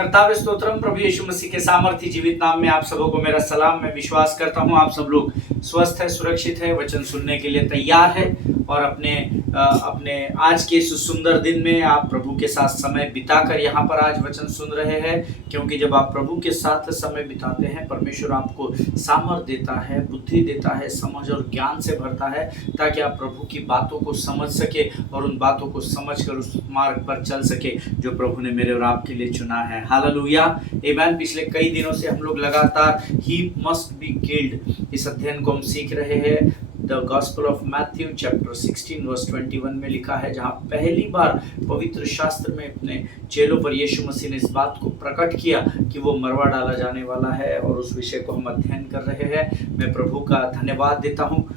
कर्ताव्य स्तोत्रम। प्रभु यीशु मसीह के सामर्थ्य जीवित नाम में आप सबों को मेरा सलाम। मैं विश्वास करता हूं आप सब लोग स्वस्थ है, सुरक्षित है, वचन सुनने के लिए तैयार है और अपने आज के इस सुंदर दिन में आप प्रभु के साथ समय बिताकर यहाँ पर आज वचन सुन रहे हैं। क्योंकि जब आप प्रभु के साथ समय बिताते हैं, परमेश्वर आपको सामर्थ्य देता है, बुद्धि देता है, समझ और ज्ञान से भरता है, ताकि आप प्रभु की बातों को समझ सके और उन बातों को समझकर उस मार्ग पर चल सके जो प्रभु ने मेरे और आपके लिए चुना है। हालेलुया, आमीन। पिछले कई दिनों से हम लोग लगातार ही मस्ट बी किल्ड इस अध्ययन को हम सीख रहे हैं। The gospel of Matthew chapter 16 verse 21 में लिखा है, जहाँ पहली बार पवित्र शास्त्र में अपने चेलों पर यीशु मसीह ने इस बात को प्रकट किया कि वो मरवा डाला जाने वाला है, और उस विषय को हम अध्ययन कर रहे हैं। मैं प्रभु का धन्यवाद देता हूँ।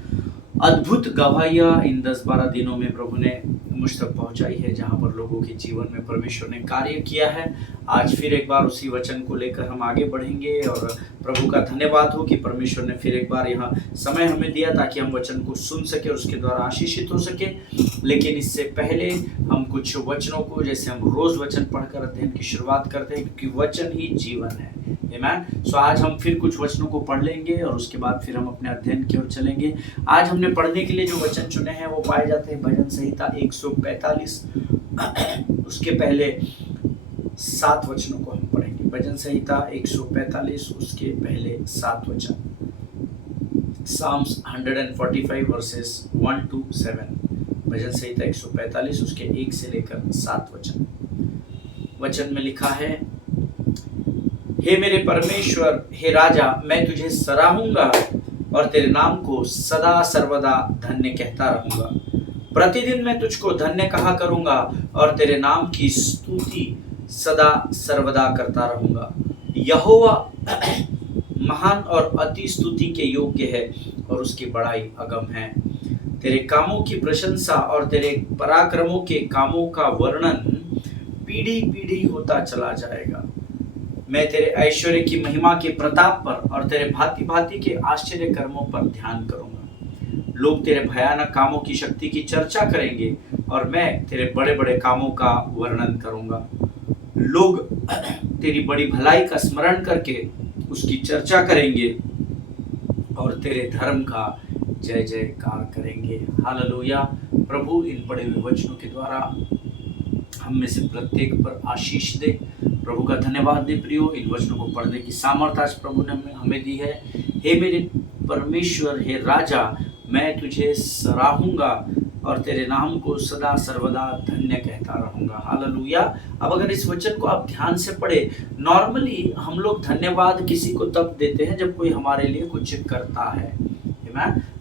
अद्भुत गवाहियाँ इन 10-12 दिनों में प्रभु ने मुझ तक पहुंचाई है, जहां पर लोगों के जीवन में परमेश्वर ने कार्य किया है। आज फिर एक बार उसी वचन को लेकर हम आगे बढ़ेंगे, और प्रभु का धन्यवाद हो कि परमेश्वर ने फिर एक बार यहाँ समय हमें दिया ताकि हम वचन को सुन सके और उसके द्वारा आशीषित हो सके। लेकिन इससे पहले हम कुछ वचनों को, जैसे हम रोज वचन पढ़कर अध्ययन की शुरुआत करते हैं, क्योंकि वचन ही जीवन है। आमीन। सो आज हम फिर कुछ वचनों को पढ़ लेंगे और उसके बाद फिर हम अपने अध्ययन की ओर चलेंगे। आज हमने पढ़ने के लिए जो वचन चुने हैं वो पाए जाते हैं भजन संहिता 145। उसके पहले 7 वचनों को हम पढ़ेंगे। भजन संहिता 145 उसके पहले 7 वचन। Psalms 145 versus 1 to 7। भजन संहिता 145 उसके 1 से लेकर 7 वचन। वचन में लिखा है, हे मेरे परमेश्वर, हे राजा, मैं तुझे सराहूंगा और तेरे नाम को सदा सर्वदा धन्य कहता रहूंगा। प्रतिदिन मैं तुझको धन्य कहा करूंगा और तेरे नाम की स्तुति सदा सर्वदा करता रहूंगा। यहोवा महान और अति स्तुति के योग्य है और उसकी बड़ाई अगम है। तेरे कामों की प्रशंसा और तेरे पराक्रमों के कामों का वर्णन पीढ़ी पीढ़ी होता चला जाएगा। मैं तेरे ऐश्वर्य की महिमा के प्रताप पर और तेरे भांति भांति के आश्चर्य कर्मों पर ध्यान करूंगा। लोग तेरे भयानक कामों की शक्ति की चर्चा करेंगे और मैं तेरे बड़े बड़े कामों का वर्णन करूंगा। लोग तेरी बड़ी भलाई का स्मरण करके उसकी चर्चा करेंगे और तेरे धर्म का जय जयकार करेंगे। हालेलुया। प्रभु इन पढ़े हुए वचनों के द्वारा हम में से प्रत्येक पर आशीष दे। प्रभु का धन्यवाद दे प्रियो, इन वचनों को पढ़ने की सामर्थ्य आज प्रभु ने हमें दी है। हे मेरे परमेश्वर, हे राजा, मैं तुझे सराहूंगा और तेरे नाम को सदा सर्वदा धन्य कहता रहूंगा। हालेलुया। अब अगर इस वचन को आप ध्यान से पढ़े, नॉर्मली हम लोग धन्यवाद किसी को तब देते हैं जब कोई हमारे लिए कुछ करता है।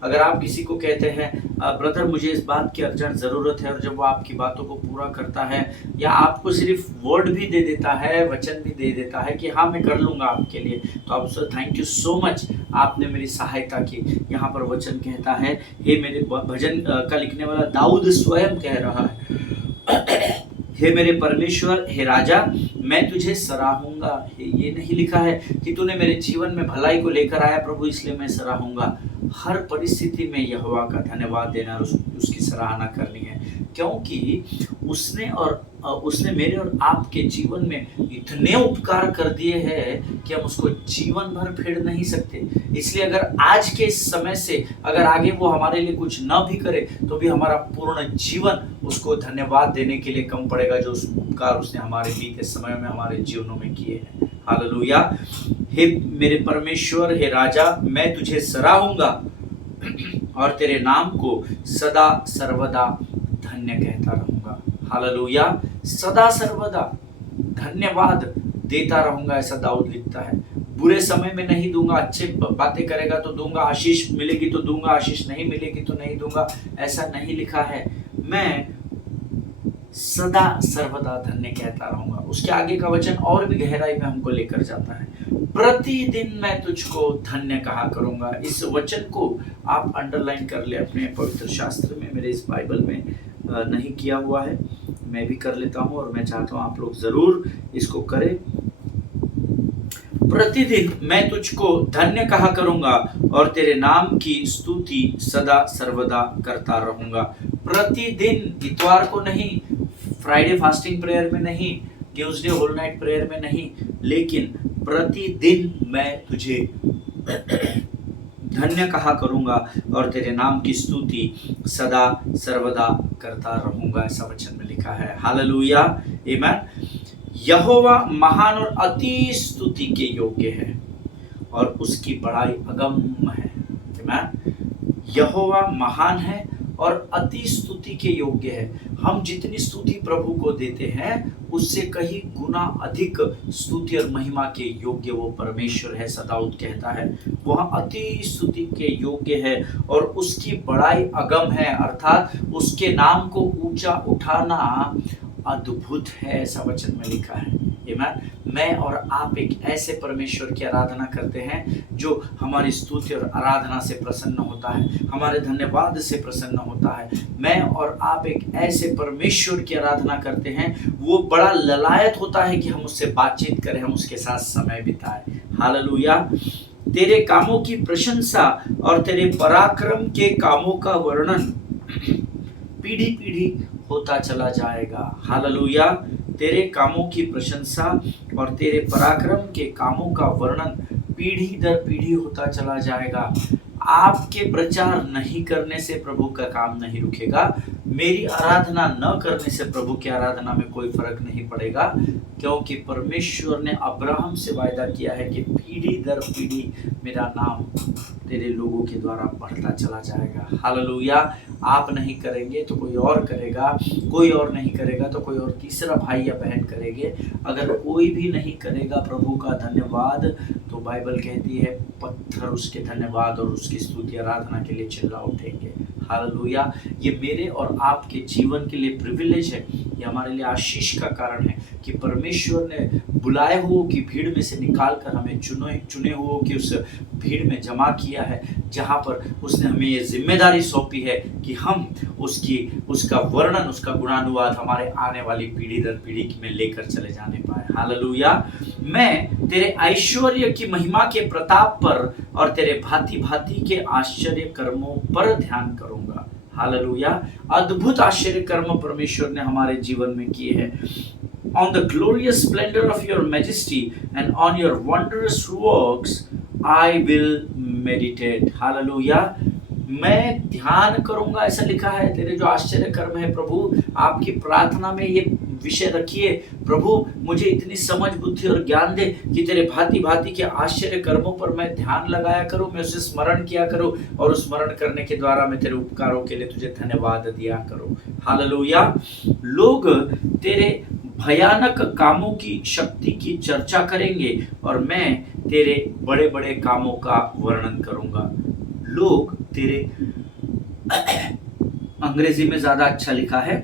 अगर आप किसी को कहते हैं, ब्रदर मुझे इस बात की अर्जेंट ज़रूरत है, और जब वो आपकी बातों को पूरा करता है या आपको सिर्फ वर्ड भी दे देता है, वचन भी दे देता है कि हाँ मैं कर लूँगा आपके लिए, तो आप उससे थैंक यू सो मच, आपने मेरी सहायता की। यहाँ पर वचन कहता है, हे मेरे भजन का लिखने वाला दाऊद स्वयं कह रहा है, हे मेरे परमेश्वर, हे राजा, मैं तुझे सराहूंगा। ये नहीं लिखा है कि तूने मेरे जीवन में भलाई को लेकर आया प्रभु, इसलिए मैं सराहूंगा। हर परिस्थिति में यहोवा का धन्यवाद देना और उसकी सराहना करनी है, क्योंकि उसने मेरे और आपके जीवन में इतने उपकार कर दिए हैं कि हम उसको जीवन भर फेर नहीं सकते। इसलिए अगर आज के समय से अगर आगे वो हमारे लिए कुछ न भी करे, तो भी हमारा पूर्ण जीवन उसको धन्यवाद देने के लिए कम पड़ेगा, जो उस उपकार उसने हमारे बीते समय में हमारे जीवनों में किए हैं। हालेलुया। हे मेरे परमेश्वर, हे राजा, मैं तुझे सराहूंगा और तेरे नाम को सदा सर्वदा धन्य कहता रहूंगा। हालेलुया। सदा सर्वदा धन्यवाद देता रहूंगा, ऐसा दाऊद लिखता है। बुरे समय में नहीं दूंगा, अच्छे बातें करेगा तो दूंगा, आशीष मिलेगी तो दूंगा, आशीष नहीं मिलेगी तो नहीं दूंगा, ऐसा नहीं लिखा है। मैं सदा सर्वदा धन्य कहता रहूंगा। उसके आगे का वचन और भी गहराई में हमको लेकर जाता है। प्रतिदिन मैं तुझको धन्य कहा करूंगा। इस वचन को आप अंडरलाइन कर ले अपने पवित्र शास्त्र में। मेरे इस बाइबल में नहीं किया हुआ है, मैं भी कर लेता हूं और मैं चाहता हूं आप लोग जरूर इसको करें। प्रतिदिन मैं तुझको धन्य कहा करूंगा और तेरे नाम की स्तुति सदा सर्वदा करता रहूंगा। प्रतिदिन, इतवार को नहीं, फ्राइडे फास्टिंग प्रेयर में नहीं, ट्यूसडे होल नाइट प्रेयर में नहीं, लेकिन प्रतिदिन मैं तुझे धन्य कहा करूंगा और तेरे नाम की स्तुति सदा सर्वदा करता रहूंगा, ऐसा वचन में लिखा है। हालेलुया, आमीन। यहोवा महान और अति स्तुति के योग्य है और उसकी बड़ाई अगम है। आमीन। यहोवा महान है और अति स्तुति के योग्य है। हम जितनी स्तुति प्रभु को देते हैं उससे कहीं गुना अधिक स्तुति और महिमा के योग्य वो परमेश्वर है। दाऊद कहता है वह अति स्तुति के योग्य है और उसकी बड़ाई अगम है, अर्थात उसके नाम को ऊंचा उठाना अद्भुत है, ऐसा वचन में लिखा है। आमीन। मैं और आप एक ऐसे परमेश्वर की आराधना करते हैं जो हमारी स्तुति और आराधना से प्रसन्न होता है, हमारे धन्यवाद से प्रसन्न होता है। मैं और आप एक ऐसे परमेश्वर की आराधना करते हैं, वो बड़ा ललायत होता है कि हम उससे बातचीत करें, हम उसके साथ समय बिताएं। हालेलुया। तेरे कामों की प्रशंसा और तेरे पराक्रम के कामों का वर्णन पीढ़ी पीढ़ी होता चला जाएगा। हालेलुया। तेरे कामों की प्रशंसा और तेरे पराक्रम के कामों का वर्णन पीढ़ी दर पीढ़ी होता चला जाएगा। आपके प्रचार नहीं करने से प्रभु का काम नहीं रुकेगा, मेरी आराधना न करने से प्रभु की आराधना में कोई फर्क नहीं पड़ेगा, क्योंकि परमेश्वर ने अब्राहम से वायदा किया है कि पीढ़ी दर पीढ़ी मेरा नाम तेरे लोगों के द्वारा बढ़ता चला जाएगा। हालेलुया। आप नहीं करेंगे तो कोई और करेगा, कोई और नहीं करेगा तो कोई और तीसरा भाई या बहन करेंगे। अगर कोई भी नहीं करेगा प्रभु का धन्यवाद, तो बाइबल कहती है पत्थर उसके धन्यवाद और उसकी स्तुति आराधना के लिए चिल्ला उठेंगे। हालेलुया। ये मेरे और आपके जीवन के लिए प्रिविलेज है, ये हमारे लिए आशीष का कारण है कि परमेश्वर ने बुलाए हुओं की भीड़ में से निकाल कर हमें चुने हुओं की उस भीड़ में जमा किया है, जहाँ पर उसने हमें ये जिम्मेदारी सौंपी है कि हम उसका वर्णन, उसका गुणानुवाद हमारे आने वाली पीढ़ी दर पीढ़ी में लेकर चले जाने पाए। हालेलुया। मैं तेरे ऐश्वर्य की महिमा के प्रताप पर और तेरे भांति भांति के आश्चर्य कर्मों पर ध्यान करूंगा। हालेलुया। अद्भुत आश्चर्य कर्म परमेश्वर ने हमारे जीवन में किए हैं। On the glorious splendor of your majesty and on your wondrous works I will meditate. Hallelujah. मैं ध्यान करूंगा, ऐसा लिखा है। तेरे जो आश्चर्य कर्म है प्रभु, आपकी प्रार्थना में ये विषय रखिए, प्रभु मुझे इतनी समझ बुद्धि और ज्ञान दे कि तेरे भांति भांति के आश्चर्य कर्मों पर मैं ध्यान लगाया करूं, मैं उसे स्मरण किया करूं और उस स्मरण करने के द्वारा मैं तेरे उपकारों के लिए तुझे धन्यवाद दिया करूं। हालेलुया। लोग तेरे भयानक कामों की शक्ति की चर्चा करेंगे और मैं तेरे बड़े बड़े कामों का वर्णन करूंगा। लोग तेरे अंग्रेजी में ज्यादा अच्छा लिखा है,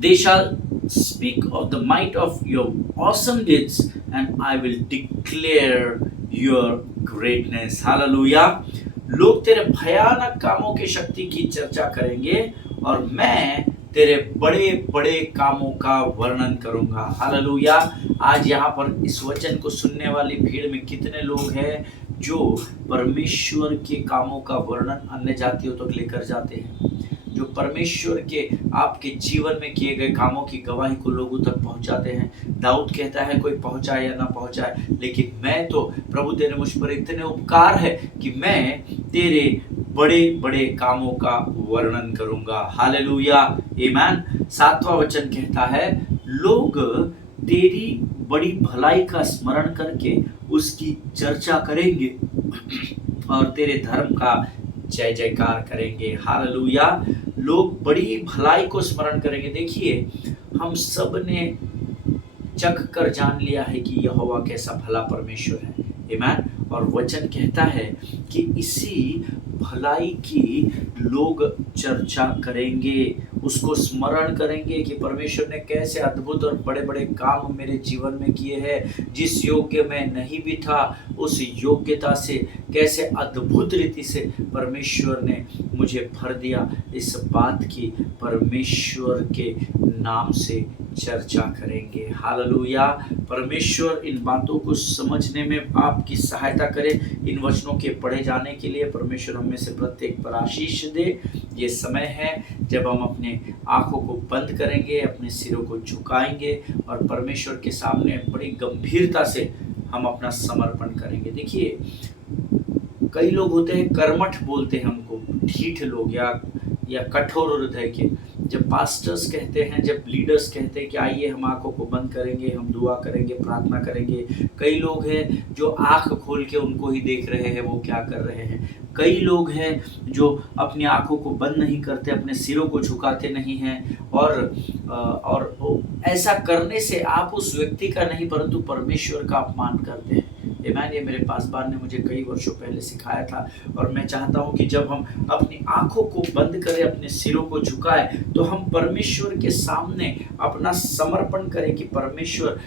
they shall speak of the might of your awesome deeds and I will declare your greatness. Hallelujah. लोग तेरे भयानक कामों की शक्ति की चर्चा करेंगे और मैं तेरे बड़े बड़े कामों का वर्णन करूंगा। हालेलुया। आज यहाँ पर इस वचन को सुनने वाली भीड़ में कितने लोग हैं जो परमेश्वर के कामों का वर्णन अन्य जातियों तक लेकर जाते हैं, जो परमेश्वर के आपके जीवन में किए गए कामों की गवाही को लोगों तक पहुंचाते हैं। दाऊद कहता है कोई पहुंचाए या ना पहुंचाए, लेकिन मैं तो प्रभु तेरे मुझ पर इतने उपकार है कि मैं तेरे बड़े बड़े कामों का वर्णन करूंगा। हालेलुया। आमीन। 7वां वचन कहता है लोग तेरी बड़ी भलाई का स्मरण करके उसकी चर्चा करेंगे और तेरे धर्म का जय जयकार करेंगे। हालेलुया। लोग बड़ी भलाई को स्मरण करेंगे। देखिए, हम सब ने चख कर जान लिया है कि यहोवा कैसा भला परमेश्वर है। आमीन। और वचन कहता है कि इसी भलाई की लोग चर्चा करेंगे, उसको स्मरण करेंगे कि परमेश्वर ने कैसे अद्भुत और बड़े बड़े काम मेरे जीवन में किए हैं। जिस योग्य मैं नहीं भी था, उस योग्यता से कैसे अद्भुत रीति से परमेश्वर ने मुझे भर दिया। इस बात की परमेश्वर के नाम से चर्चा करेंगे। हालेलुया। परमेश्वर इन बातों को समझने में आपकी सहायता करे। इन वचनों के पढ़े जाने के लिए परमेश्वर हम में से प्रत्येक पर आशीष दे। ये समय है जब हम अपने आँखों को बंद करेंगे, अपने सिरों को झुकाएँगे और परमेश्वर के सामने बड़ी गंभीरता से हम अपना समर्पण करेंगे। देखिए, कई लोग होते हैं कर्मठ बोलते हैं हमको, ढीठ लोग या कठोर हृदय के। जब पास्टर्स कहते हैं, जब लीडर्स कहते हैं कि आइए हम आँखों को बंद करेंगे, हम दुआ करेंगे, प्रार्थना करेंगे, कई लोग हैं जो आँख खोल के उनको ही देख रहे हैं वो क्या कर रहे हैं। कई लोग हैं जो अपनी आँखों को बंद नहीं करते, अपने सिरों को झुकाते नहीं हैं और ऐसा करने से आप उस व्यक्ति का नहीं परंतु परमेश्वर का अपमान करते हैं। आमेन। ये मेरे पासवान ने मुझे कई वर्षों पहले सिखाया था और मैं चाहता हूँ कि जब हम अपनी आँखों को बंद करें, अपने सिरों को झुकाएं, तो हम परमेश्वर के सामने अपना समर्पण करें कि परमेश्वर,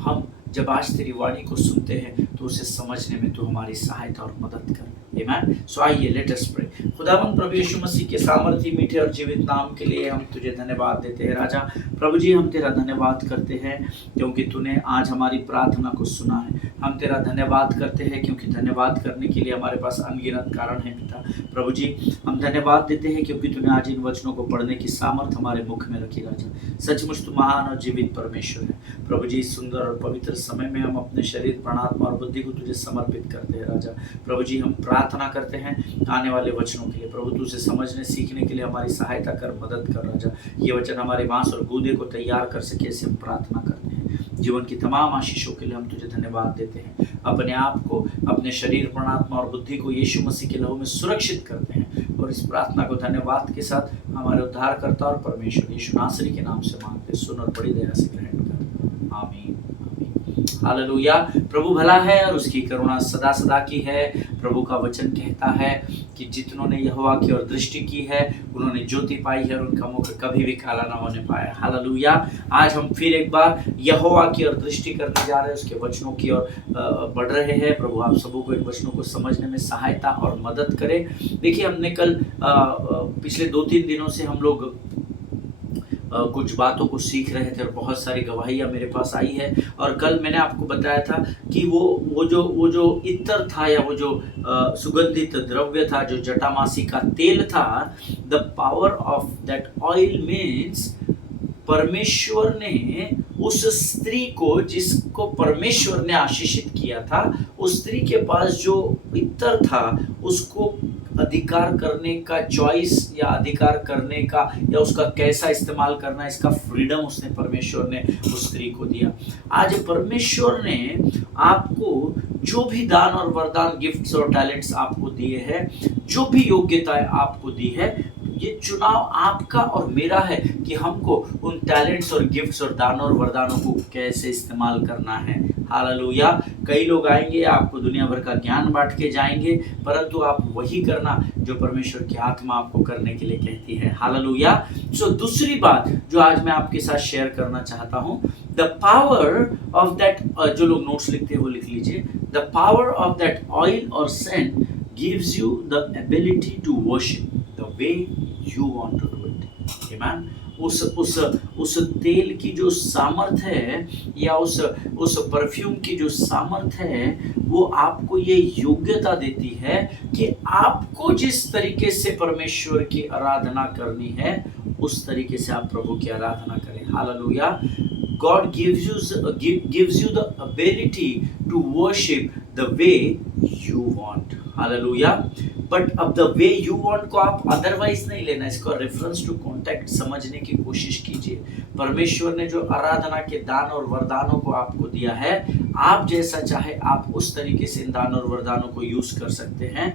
हम जब आज तेरी वाणी को सुनते हैं तो उसे समझने में तू हमारी सहायता और मदद कर। आमीन। सो आइए लेट अस प्रे। खुदावंद प्रभु यीशु मसीह के सामर्थी मीठे और जीवित नाम के लिए हम तुझे धन्यवाद देते हैं राजा। प्रभु जी, हम तेरा धन्यवाद करते हैं क्योंकि तूने आज हमारी प्रार्थना को सुना है। हम तेरा धन्यवाद करते हैं क्योंकि धन्यवाद करने के लिए हमारे पास अनगिनत कारण है पिता। प्रभु जी, हम धन्यवाद देते हैं क्योंकि तूने आज इन वचनों को पढ़ने की सामर्थ हमारे मुख में रखी राजा। सचमुच तू महान और जीवित परमेश्वर है। प्रभु जी, इस सुंदर और पवित्र समय में हम अपने शरीर, प्राण, आत्मा और बुद्धि को तुझे समर्पित करते हैं राजा। प्रभु जी, हम प्रार्थना करते हैं आने वाले वचनों के लिए। प्रभु, तुझे समझने सीखने के लिए हमारी सहायता कर, मदद कर राजा। ये वचन हमारे मांस और गूदे को तैयार कर सके, ऐसे हम प्रार्थना करते हैं। जीवन की तमाम आशीषों के लिए हम तुझे धन्यवाद देते हैं। अपने आप को, अपने शरीर, प्राण, आत्मा और बुद्धि को यीशु मसीह के लहू में सुरक्षित करते हैं और इस प्रार्थना को धन्यवाद के साथ हमारे उद्धारकर्ता और परमेश्वर यीशु नासरी के नाम से मांगते, सुन और बड़ी दया से ग्रहण कर। आमीन। हालेलुया। प्रभु भला है और उसकी करुणा सदा सदा की है। प्रभु का वचन कहता है कि जितनों ने यहोवा की ओर दृष्टि की है उन्होंने ज्योति पाई है और उनका मुख कभी भी काला ना होने पाया। हालेलुया। आज हम फिर एक बार यहोवा की ओर दृष्टि करने जा रहे हैं, उसके वचनों की ओर बढ़ रहे हैं। प्रभु आप सबों को इन वचनों को समझने में सहायता और मदद करे। देखिए, हमने कल पिछले 2-3 दिनों से हम लोग कुछ बातों को सीख रहे थे और बहुत सारी गवाहियाँ मेरे पास आई है। और कल मैंने आपको बताया था कि वो जो इत्र था या वो जो सुगंधित द्रव्य था, जो जटामासी का तेल था, the power of that oil means परमेश्वर ने उस स्त्री को, जिसको परमेश्वर ने आशीषित किया था, उस स्त्री के पास जो इत्र था उसको अधिकार करने का चॉइस या अधिकार करने का या उसका कैसा इस्तेमाल करना, इसका फ्रीडम उसने, परमेश्वर ने उस स्त्री को दिया। आज परमेश्वर ने आपको जो भी दान और वरदान, गिफ्ट्स और टैलेंट्स आपको दिए हैं, जो भी योग्यताएं आपको दी है, ये चुनाव आपका और मेरा है कि हमको उन टैलेंट्स और गिफ्ट्स और दानों और वरदानों को कैसे इस्तेमाल करना है। हालेलुया। कई लोग आएंगे, आपको दुनिया भर का ज्ञान बांट के जाएंगे, परंतु आप वही करना जो परमेश्वर की आत्मा आपको करने के लिए कहती है। हालेलुया। सो दूसरी बात जो आज मैं आपके साथ शेयर करना चाहता हूँ, द पावर ऑफ दैट, जो लोग नोट्स लिखते हैं वो लिख लीजिए, the power of that oil और scent gives you the ability to worship the way you want to do it. Amen. उस तेल की जो सामर्थ है या उस परफ्यूम की जो सामर्थ है, वो आपको ये योग्यता देती है कि आपको जिस तरीके से परमेश्वर की आराधना करनी है उस तरीके से आप प्रभु की आराधना करें। Hallelujah. God gives you the ability to worship the way you want. Hallelujah. But अब द वे यू वांट को आप अदरवाइज नहीं लेना, इसको रेफरेंस टू कॉन्टेक्ट समझने की कोशिश कीजिए। परमेश्वर ने जो आराधना के दान और वरदानों को आपको दिया है, आप जैसा चाहे आप उस तरीके से इन दान और वरदानों को यूज कर सकते हैं।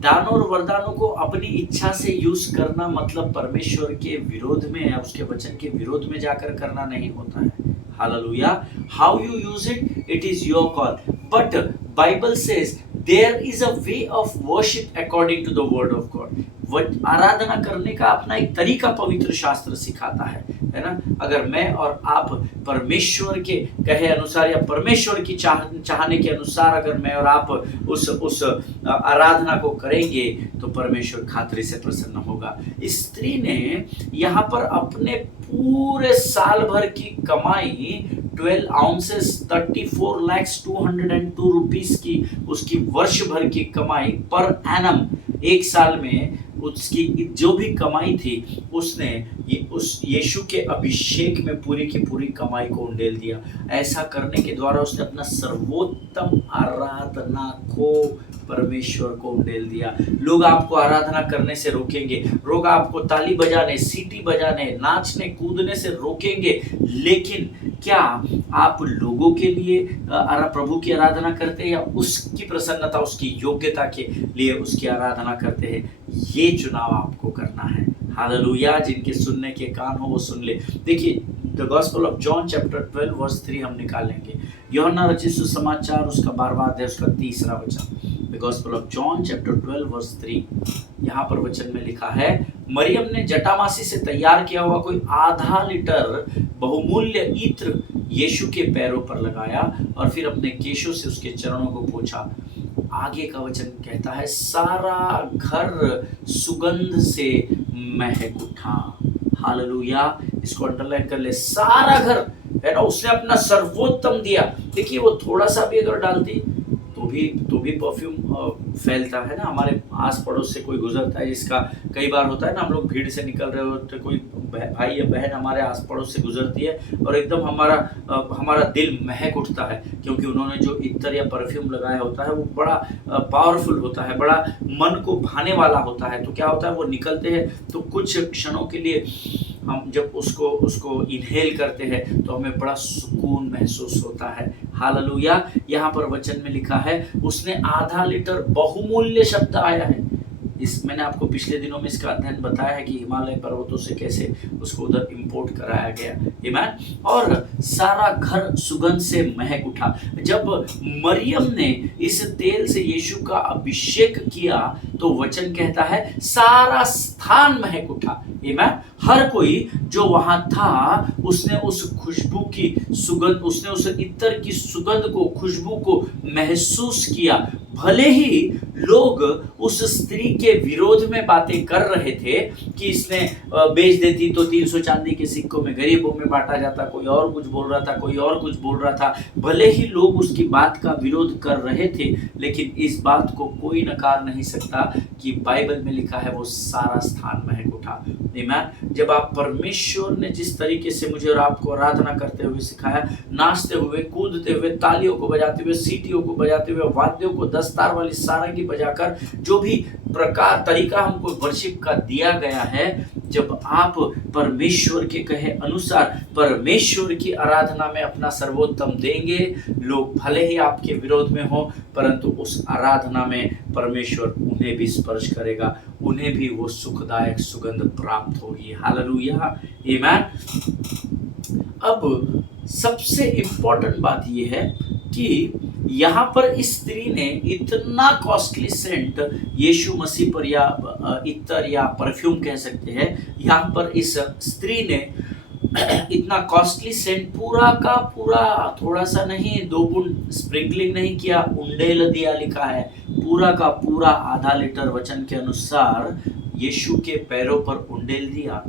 दानों और वरदानों को अपनी इच्छा से यूज करना मतलब परमेश्वर के विरोध में या उसके वचन के विरोध में जाकर करना नहीं होता है। Hallelujah. How you use it, it is your call, but Bible says there is a way of worship according to the word of God. आराधना करने का अपना एक तरीका पवित्र शास्त्र सिखाता है ना। अगर मैं और आप परमेश्वर के कहे अनुसार या परमेश्वर की चाहने के अनुसार अगर मैं और आप उस आराधना को करेंगे तो परमेश्वर खातिर से प्रसन्न होगा। इस स्त्री ने यहाँ पर अपने पूरे साल भर की कमाई 12 आउंसेस 34,202 रुपीस की उसकी वर्ष भर की कमाई पर एनम, एक साल में उसकी जो भी कमाई थी उसने उस यीशु के अभिषेक में पूरी की पूरी कमाई को उंडेल दिया। ऐसा करने के द्वारा उसने अपना सर्वोत्तम आराधना को परमेश्वर को उंडेल दिया। लोग आपको आराधना करने से रोकेंगे, लोग आपको ताली बजाने, सीटी बजाने, नाचने कूदने से रोकेंगे, लेकिन क्या आप लोगों के लिए प्रभु की आराधना करते हैं या उसकी प्रसन्नता, उसकी योग्यता के लिए उसकी आराधना करते हैं? ये चुनाव आपको करना है। हालेलुया। जिनके सुनने के कान हो वो सुन ले। देखिए the gospel of John chapter 12 verse 3 हम निकालेंगे। यूहन्ना रचित सुसमाचार उसका 12वां अध्याय उसका 3रा वचन। The gospel of John chapter 12 verse 3, यहाँ पर वचन में लिखा है, मरियम ने जटामासी से तैयार किया हुआ कोई आधा लीटर बहुमूल्य इत्र यीशु के पैरों पर लगाया और फिर अपने केशों से उसके चरणों को पोंछा। आगे का वचन कहता है, सारा घर सुगंध से महक उठा। हालेलुया। इसको अंडरलाइन कर ले, सारा घर है ना, उसने अपना सर्वोत्तम दिया। देखिए वो थोड़ा सा भी अगर डालती तो भी परफ्यूम फैलता है ना। हमारे आस पड़ोस से कोई गुजरता है, जिसका कई बार होता है ना, हम लोग भीड़ से निकल रहे होते, कोई भाई या बहन हमारे आस पड़ोस से गुजरती है और एकदम हमारा दिल महक उठता है, क्योंकि उन्होंने जो इत्र या परफ्यूम लगाया होता है वो बड़ा पावरफुल होता है, बड़ा मन को भाने वाला होता है। तो क्या होता है, वो निकलते हैं तो कुछ क्षणों के लिए हम जब उसको इनहेल करते हैं तो हमें बड़ा सुकून महसूस होता है। हालेलुया। यहाँ पर वचन में लिखा है, उसने आधा लीटर, बहुमूल्य शब्द आया है। मैंने आपको पिछले दिनों में इसका अध्ययन बताया है कि हिमालय पर्वतों से कैसे उसको उधर इंपोर्ट कराया गया। आमीन। और सारा घर सुगंध से महक उठा। जब मरियम ने इस तेल से यीशु का अभिषेक किया तो वचन कहता है सारा स्थान महक उठा। आमीन। हर कोई जो वहां था उसने उस खुशबू की सुगंध, उसने उस इत्र की सुगंध को, खुशबू को महसूस किया। भले ही लोग उस स्त्री के विरोध में बातें कर रहे थे कि इसने बेच देती तो 300 चांदी के सिक्कों में गरीबों में बांटा जाता, कोई और कुछ बोल रहा था, कोई और कुछ बोल रहा था, भले ही लोग उसकी बात का विरोध कर रहे थे, लेकिन इस बात को कोई नकार नहीं सकता कि बाइबल में लिखा है वो सारा स्थान महक उठा। आमीन। जब आप परमेश्वर ने जिस तरीके से मुझे और आपको आराधना करते हुए सिखाया, नाचते हुए, कूदते हुए, तालियों को बजाते हुए, सीटियों को बजाते हुए, वाद्यों को दस्तार वाली सारंगी बजाकर, जो भी प्रकार तरीका हमको वर्शिप का दिया गया है, जब आप परमेश्वर के कहे अनुसार परमेश्वर की आराधना में अपना सर्वोत्तम देंगे, लोग भले ही आपके विरोध में हो, परंतु उस आराधना में परमेश्वर उन्हें भी स्पर्श करेगा, उन्हें भी वो सुखदायक सुगंध प्राप्त होगी। हालेलुया। आमीन। अब सबसे इंपॉर्टेंट बात यह है कि यहाँ पर इस स्त्री ने इतना कॉस्टली सेंट यीशु मसीह पर, या इत्र या परफ्यूम कह सकते हैं, यहाँ पर इस स्त्री ने इतना कॉस्टली सेंट पूरा का पूरा, थोड़ा सा नहीं, 2 बूंद स्प्रिंकलिंग नहीं किया, उंडेल दिया लिखा है, पूरा का पूरा आधा लीटर वचन के अनुसार यीशु के पैरों पर उंडेल दिया।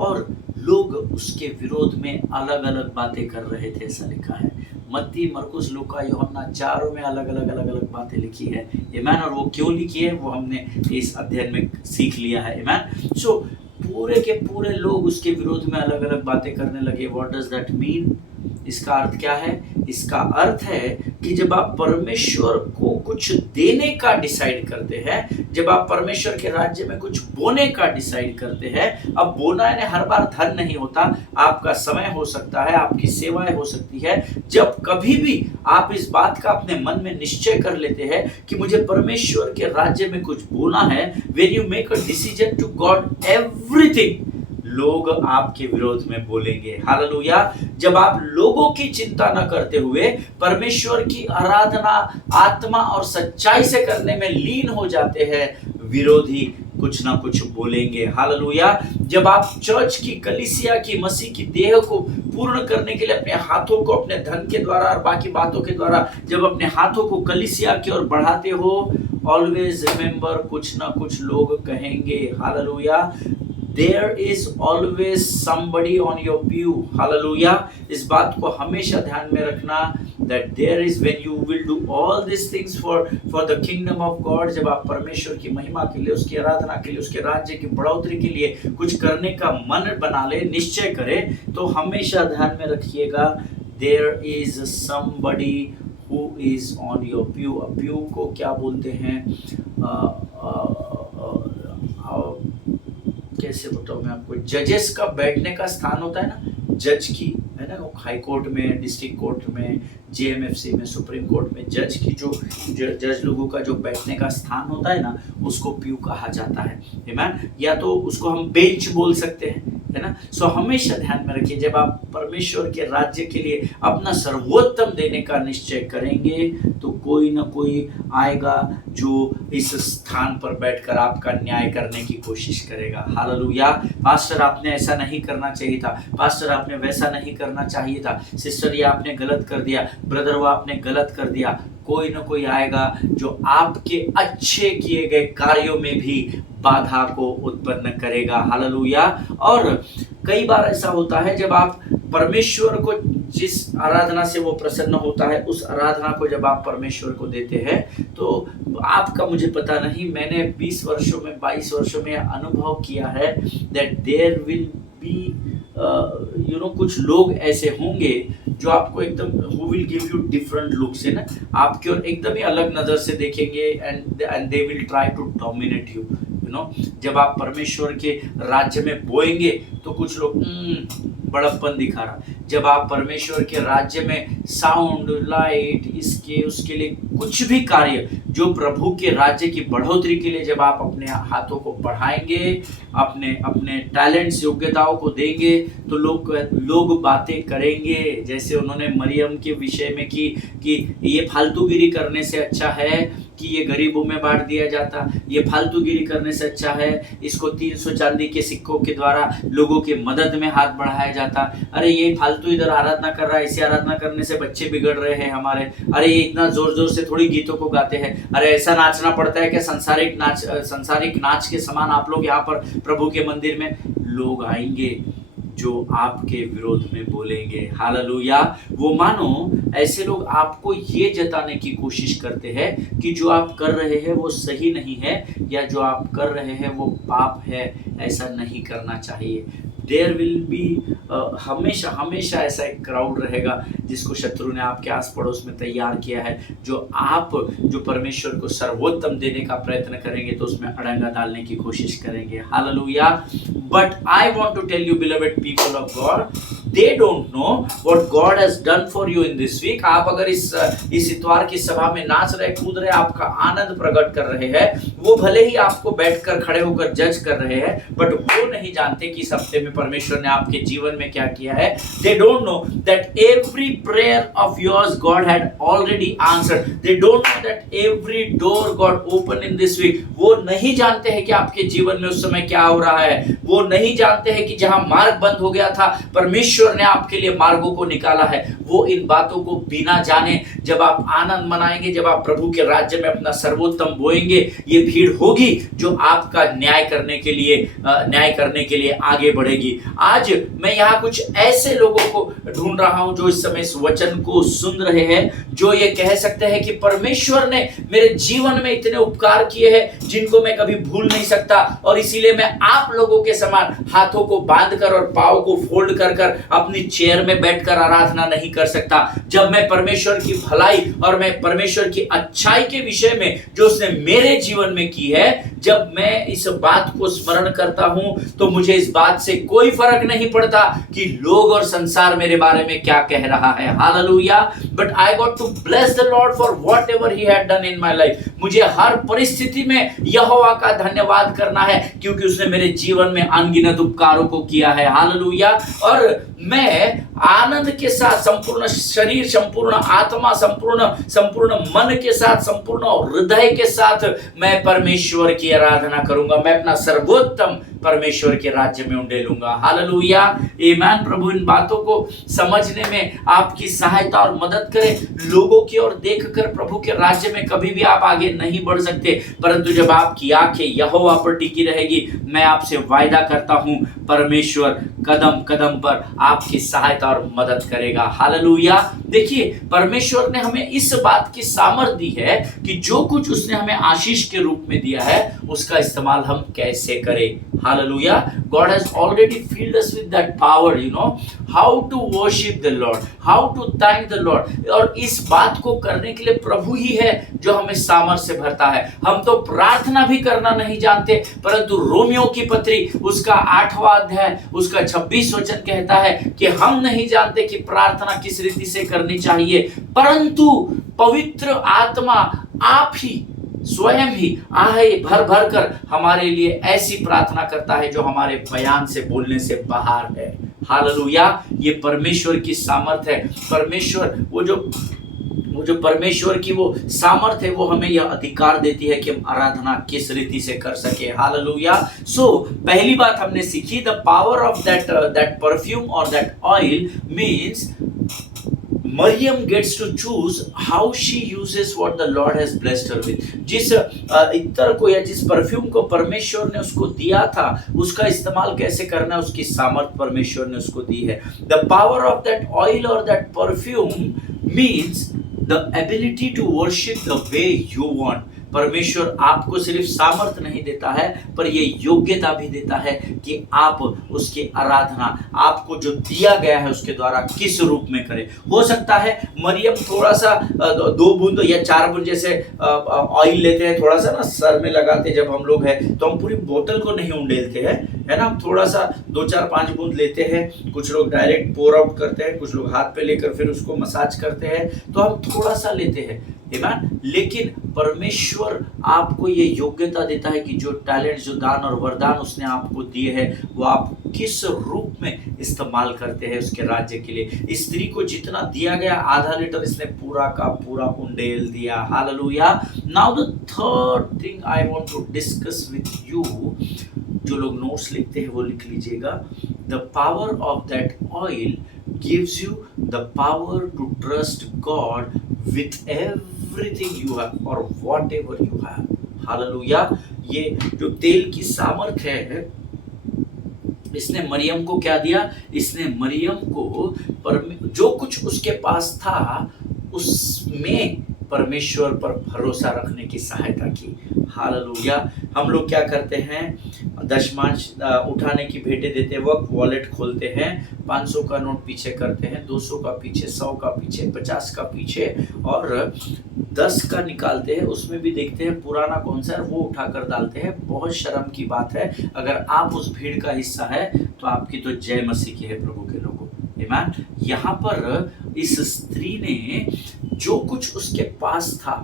और लोग उसके विरोध में अलग अलग बातें कर रहे थे, ऐसा लिखा है। मत्ती, मरकुस, लूका, यूहन्ना, चारों में अलग अलग बातें लिखी है। आमीन। और वो क्यों लिखी है वो हमने इस अध्ययन में सीख लिया है। आमीन। सो पूरे के पूरे लोग उसके विरोध में अलग अलग बातें करने लगे। What does that mean? इसका अर्थ क्या है? इसका अर्थ है कि जब आप परमेश्वर को कुछ देने का डिसाइड करते हैं, जब आप परमेश्वर के राज्य में कुछ बोने का डिसाइड करते हैं, अब बोना यानी हर बार धन नहीं होता, आपका समय हो सकता है, आपकी सेवाएं हो सकती है। जब कभी भी आप इस बात का अपने मन में निश्चय कर लेते हैं कि मुझे परमेश्वर के राज्य में कुछ बोना है, when you make a decision to God everything, लोग आपके विरोध में बोलेंगे। हालेलुया। जब आप लोगों की चिंता न करते हुए परमेश्वर की आराधना आत्मा और सच्चाई से करने में लीन हो जाते हैं, विरोधी कुछ ना कुछ बोलेंगे। हालेलुया। जब आप चर्च की, कलीसिया की, मसीह की देह को पूर्ण करने के लिए अपने हाथों को अपने धन के द्वारा और बाकी बातों के द्वारा जब अपने हाथों को कलीसिया की ओर बढ़ाते हो, ऑलवेज रिमेंबर, कुछ ना कुछ लोग कहेंगे। Hallelujah. There is always somebody on your pew. Hallelujah. इस बात को हमेशा ध्यान में रखना। that there is when you will do all these things for the kingdom of God, जब आप परमेश्वर की महिमा के लिए, उसकी आराधना के लिए, उसके राज्य की बढ़ोतरी के लिए कुछ करने का मन बना ले, निश्चय करे, तो हमेशा ध्यान में रखिएगा there is somebody who is on your pew. pew को क्या बोलते हैं, कैसे बताऊँ मैं आपको, जजेस का बैठने का स्थान होता है ना, जज की, है ना, हाई कोर्ट में, डिस्ट्रिक्ट कोर्ट में, जेएमएफसी में, सुप्रीम कोर्ट में जज की जो जज लोगों का जो बैठने का स्थान होता है ना, उसको प्यू कहा जाता है, आमीन। या तो उसको हम बेंच बोल सकते हैं, है ना। सो हमेशा ध्यान में रखिए, जब आप परमेश्वर के राज्य के लिए अपना सर्वोत्तम देने का निश्चय करेंगे तो कोई ना कोई आएगा जो इस स्थान पर बैठकर आपका न्याय करने की कोशिश करेगा। हालेलुया। पास्टर आपने ऐसा नहीं करना चाहिए था, पास्टर आपने वैसा नहीं करना चाहिए था, सिस्टर ये आपने गलत कर दिया, ब्रदर वो आपने गलत कर दिया। कोई ना कोई आएगा जो आपके अच्छे किए गए कार्यों में भी बाधा को उत्पन्न करेगा। हालेलुया। और कई बार ऐसा होता है जब आप परमेश्वर को, जिस आराधना से वो प्रसन्न होता है, उस आराधना को जब आप परमेश्वर को देते हैं तो आपका, मुझे पता नहीं, मैंने 20 वर्षों में, 22 वर्षों में अनुभव किया है दैट देयर विल बी कुछ लोग ऐसे होंगे जो आपको एकदम, who will give you different looks, है ना, आपकी ओर एकदम ही अलग नजर से देखेंगे and they will try to dominate you, जब आप परमेश्वर के राज्य में बोएंगे तो कुछ लोग बड़प्पन दिखा रहा, जब आप परमेश्वर के राज्य में साउंड, लाइट, इसके उसके लिए कुछ भी कार्य जो प्रभु के राज्य की बढ़ोतरी के लिए जब आप अपने हाथों को बढ़ाएंगे, अपने अपने टैलेंट्स, योग्यताओं को देंगे, तो लोग बातें करेंगे, जैसे उन्होंने मरियम के विषय में की कि ये फालतूगिरी करने से अच्छा है कि ये गरीबों में बांट दिया जाता, ये फालतूगिरी करने से अच्छा है इसको 300 चांदी के सिक्कों के द्वारा लोगों के मदद में हाथ बढ़ाया जाता। अरे ये फालतू इधर आराधना कर रहा है, इसे आराधना करने से बच्चे बिगड़ रहे हैं हमारे, अरे ये इतना जोर जोर से थोड़ी गीतों को गाते हैं, अरे ऐसा नाचना पड़ता है कि सांसारिक नाच के समान आप लोग यहाँ पर प्रभु के मंदिर में। लोग आएंगे जो आपके विरोध में बोलेंगे। हालेलुया। वो मानो ऐसे लोग आपको ये जताने की कोशिश करते हैं कि जो आप कर रहे हैं वो सही नहीं है, या जो आप कर रहे हैं वो पाप है, ऐसा नहीं करना चाहिए। देयर विल बी हमेशा हमेशा ऐसा एक क्राउड रहेगा जिसको शत्रु ने आपके आस पड़ोस में तैयार किया है, जो परमेश्वर को सर्वोत्तम देने का प्रयत्न करेंगे तो उसमें अड़ंगा डालने की कोशिश करेंगे। Hallelujah. But I want to tell you beloved people of God, they don't know what God has done for you in this week. आप अगर इस इतवार की सभा में नाच रहे, कूद रहे, आपका आनंद प्रकट कर रहे हैं, वो भले ही आपको बैठकर खड़े होकर जज कर रहे हैं, बट वो नहीं जानते कि इस हफ्ते में परमेश्वर ने आपके जीवन में क्या किया है। They don't know that every prayer of yours God had already answered. They don't know that every door got opened in this week. वो नहीं जानते हैं कि आपके जीवन में उस समय क्या हो रहा है। वो नहीं जानते हैं कि जहां मार्ग बंद हो गया था, परमेश्वर ने आपके लिए मार्गों को निकाला है। वो इन बातों को बिना जाने जब आप आनंद मनाएंगे, जब आप प्रभु के राज्य में अपना सर्वोत्तम बोएंगे, ये भीड़ होगी जो आपका न्याय करने के लिए आगे बढ़ेगी। आज मैं यहाँ कुछ ऐसे लोगों को ढूंढ रहा हूं जो इस समय इस वचन को सुन रहे हैं, जो ये कह सकते हैं कि परमेश्वर ने मेरे जीवन में इतने उपकार किए हैं जिनको मैं कभी भूल नहीं सकता, और इसीलिए मैं आप लोगों के समान हाथों को बांधकर और पांव को फोल्ड कर अपनी चेयर में बैठकर आराधना नहीं कर सकता। जब मैं परमेश्वर की भलाई और मैं परमेश्वर की अच्छाई के विषय में जो उसने मेरे जीवन में की है, जब मैं इस बात को स्मरण करता हूं तो मुझे इस बात से कोई फर्क नहीं पड़ता कि लोग और संसार मेरे बारे में क्या कह रहा है। Hallelujah. But I got to bless the Lord for whatever he had done in my life. मुझे हर परिस्थिति में यहोवा का धन्यवाद करना है क्योंकि उसने मेरे जीवन में अनगिनत उपकारों को किया है। हालेलुया। और मैं आनंद के साथ, संपूर्ण शरीर, संपूर्ण आत्मा, संपूर्ण मन के साथ, संपूर्ण हृदय के साथ मैं परमेश्वर की आराधना करूंगा। मैं अपना सर्वोत्तम परमेश्वर के राज्य में उंडेलूंगा। हालेलुया। आमीन। प्रभु इन बातों को समझने में आपकी सहायता और मदद करे। लोगों की ओर देखकर प्रभु के राज्य में कभी भी आप आगे नहीं बढ़ सकते, परंतु जब आपकी आंखें यहोवा पर टिकी रहेगी, मैं आपसे वायदा करता हूं परमेश्वर कदम कदम पर आपकी सहायता सहायता और मदद करेगा। हालेलुया। देखिए, परमेश्वर ने हमें इस बात की सामर्थ दी है कि जो कुछ उसने हमें आशीष के रूप में दिया है उसका इस्तेमाल हम कैसे करें। Hallelujah. God has already filled us with that power, you know, how to worship the Lord, how to thank the Lord. और इस बात को करने के लिए प्रभु ही है जो हमें सामर्थ से भरता है। हम तो प्रार्थना भी करना नहीं जानते, परंतु रोमियो की पत्री उसका 8वां अध्याय उसका 26 वचन कहता है कि हम नहीं जानते कि प्रार्थना किस रीति से करनी चाहिए, परंतु पवित्र आत्मा आप ही स्वयं ही आहे भर भर कर हमारे लिए ऐसी प्रार्थना करता है जो हमारे बयान से बोलने से बाहर है। हालेलुया। ये परमेश्वर की सामर्थ है। परमेश्वर वो जो परमेश्वर की वो सामर्थ है वो हमें यह अधिकार देती है कि हम आराधना किस रीति से कर सके। हालेलुया। सो पहली बात हमने सीखी, the power of that perfume और that oil means Mariam gets to choose how she uses what the Lord has blessed her with. जिस इत्र को या जिस परफ्यूम को परमेश्वर ने उसको दिया था उसका इस्तेमाल कैसे करना है उसकी सामर्थ परमेश्वर ने उसको दी है। The power of that oil और that perfume means the ability to worship the way you want. परमेश्वर आपको सिर्फ सामर्थ नहीं देता है पर ये योग्यता भी देता है कि आप उसकी आराधना आपको जो दिया गया है उसके द्वारा किस रूप में करें। हो सकता है मरियम थोड़ा सा 2 बूंद या 4 बूंद जैसे ऑयल लेते हैं, थोड़ा सा ना सर में लगाते जब हम लोग हैं तो हम पूरी बोतल को नहीं उंडेलते हैं, है ना, हम थोड़ा सा 2 4 5 बूंद लेते हैं। कुछ लोग डायरेक्ट पोर आउट करते हैं, कुछ लोग हाथ पे लेकर फिर उसको मसाज करते हैं, तो हम थोड़ा सा लेते हैं। लेकिन परमेश्वर आपको ये योग्यता देता है कि जो टैलेंट, जो दान और वरदान उसने आपको दिए हैं वो आप किस रूप में इस्तेमाल करते हैं उसके राज्य के लिए। स्त्री को जितना दिया गया आधा लीटर इसने पूरा का पूरा उंडेल दिया। Hallelujah. Now the third thing I want to discuss with you, जो लोग नोट्स लिखते हैं वो लिख लीजिएगा। The power of that oil gives you the power to trust God with everything you have or whatever you have. Hallelujah. ये जो तेल की सामर्थ है इसने मरियम को क्या दिया? इसने मरियम को जो कुछ उसके पास था उसमें परमेश्वर पर भरोसा रखने की सहायता की। हालेलुया। हम लोग क्या करते हैं, दशमांश उठाने की भेंटें देते वक्त वॉलेट खोलते हैं, 500 का नोट पीछे करते हैं, 200 का पीछे, 100 का पीछे, 50 का पीछे और 10 का निकालते हैं। उसमें भी देखते हैं पुराना कौन सा है वो उठाकर डालते हैं। बहुत शर्म की बात है, अगर आप उस भीड़ का हिस्सा है तो आपकी तो जय मसीह की है प्रभु के लोगों। आमीन। यहाँ पर इस स्त्री ने जो कुछ उसके पास था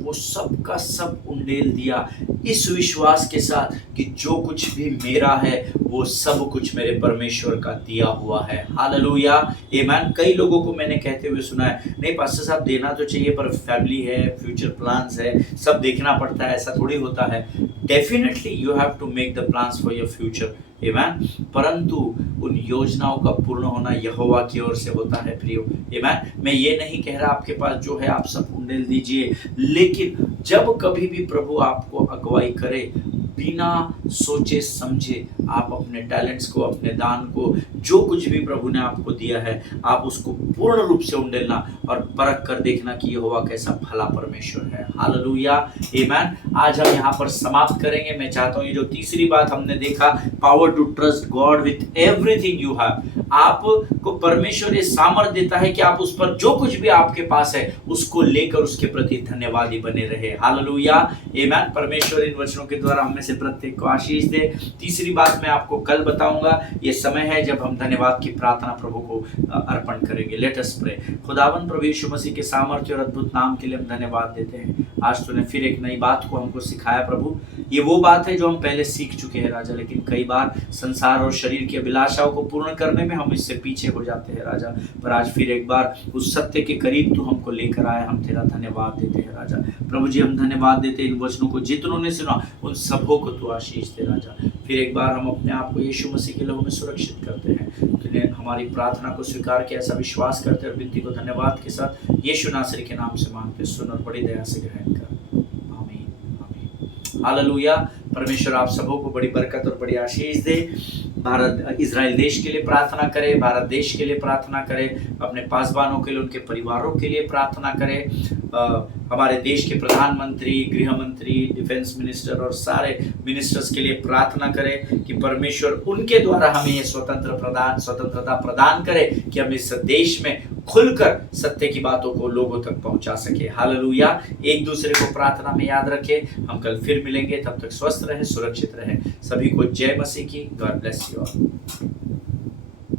वो सब का सब उंडेल दिया इस विश्वास के साथ कि जो कुछ भी मेरा है वो सब कुछ मेरे परमेश्वर का दिया हुआ है। हालेलुया। आमीन। कई लोगों को मैंने कहते हुए सुना है, नहीं पास्टर साहब देना तो चाहिए पर फैमिली है, फ्यूचर प्लान्स है, सब देखना पड़ता है। ऐसा थोड़ी होता है। Definitely you have to make the plans for your future. आमीन। परंतु उन योजनाओं का पूर्ण होना यहोवा की ओर से होता है प्रियो। आमीन। मैं ये नहीं कह रहा आपके पास जो है आप सब उंडेल दीजिए, लेकिन जब कभी भी प्रभु आपको अगुवाई करे बिना सोचे समझे आप अपने टैलेंट्स को, अपने दान को, जो कुछ भी प्रभु ने आपको दिया है आप उसको पूर्ण रूप से उंडेलना और परख कर देखना कि यहोवा कैसा भला परमेश्वर है। हालेलुया। आमीन। आज हम यहाँ पर समाप्त करेंगे। मैं चाहता हूँ ये जो तीसरी बात हमने देखा, power to trust God with everything you have, आपको परमेश्वर ये सामर्थ देता है कि आप उस पर जो कुछ भी आपके पास है उसको लेकर उसके प्रति धन्यवादी बने रहे। हालेलुया। आमीन। परमेश्वर इन वचनों के द्वारा हमें से प्रत्येक को आशीष दे। तीसरी बात मैं आपको कल बताऊंगा। ये समय है जब हम धन्यवाद की प्रार्थना प्रभु को अर्पण करेंगे। Let us pray. खुदावन प्रभु यीशु मसीह के सामर्थ्य और अद्भुत नाम के लिए हम धन्यवाद देते हैं। आज तूने फिर एक नई बात को हमको सिखाया प्रभु। ये वो बात है जो हम पहले सीख चुके हैं राजा, लेकिन कई बार संसार और शरीर की अभिलाषाओं को पूर्ण करने में हम इससे पीछे हो जाते हैं राजा। पर आज फिर एक बार उस सत्य के करीब तू हमको लेकर आया, हम तेरा धन्यवाद देते हैं राजा। प्रभु जी हम धन्यवाद देते हैं इन वचनों को जितनों ने सुना उन सबों को तू आशीष दे राजा। फिर एक बार हम अपने आप को यीशु मसीह के लहू में सुरक्षित करते हैं। तूने हमारी प्रार्थना को स्वीकार किया, ऐसा विश्वास करते और विनती को धन्यवाद के साथ यीशु नासरी के नाम से मांगते, सुन और बड़ी दया से ग्रहण कर। आमीन। आमीन। हालेलुया। परमेश्वर आप सबों को बड़ी बरकत और बड़ी आशीष दे। भारत इज़राइल देश के लिए प्रार्थना करें, भारत देश के लिए प्रार्थना करें, अपने पासवानों के लिए, उनके परिवारों के लिए प्रार्थना करें, हमारे देश के प्रधानमंत्री, गृह मंत्री, डिफेंस मिनिस्टर और सारे मिनिस्टर्स के लिए प्रार्थना करें कि परमेश्वर उनके द्वारा हमें ये स्वतंत्रता प्रदान करे कि हम इस देश में खुलकर सत्य की बातों को लोगों तक पहुंचा सके। हालेलुया। एक दूसरे को प्रार्थना में याद रखें। हम कल फिर मिलेंगे, तब तक स्वस्थ रहें, सुरक्षित रहें। सभी को जय मसीह की। God bless you all.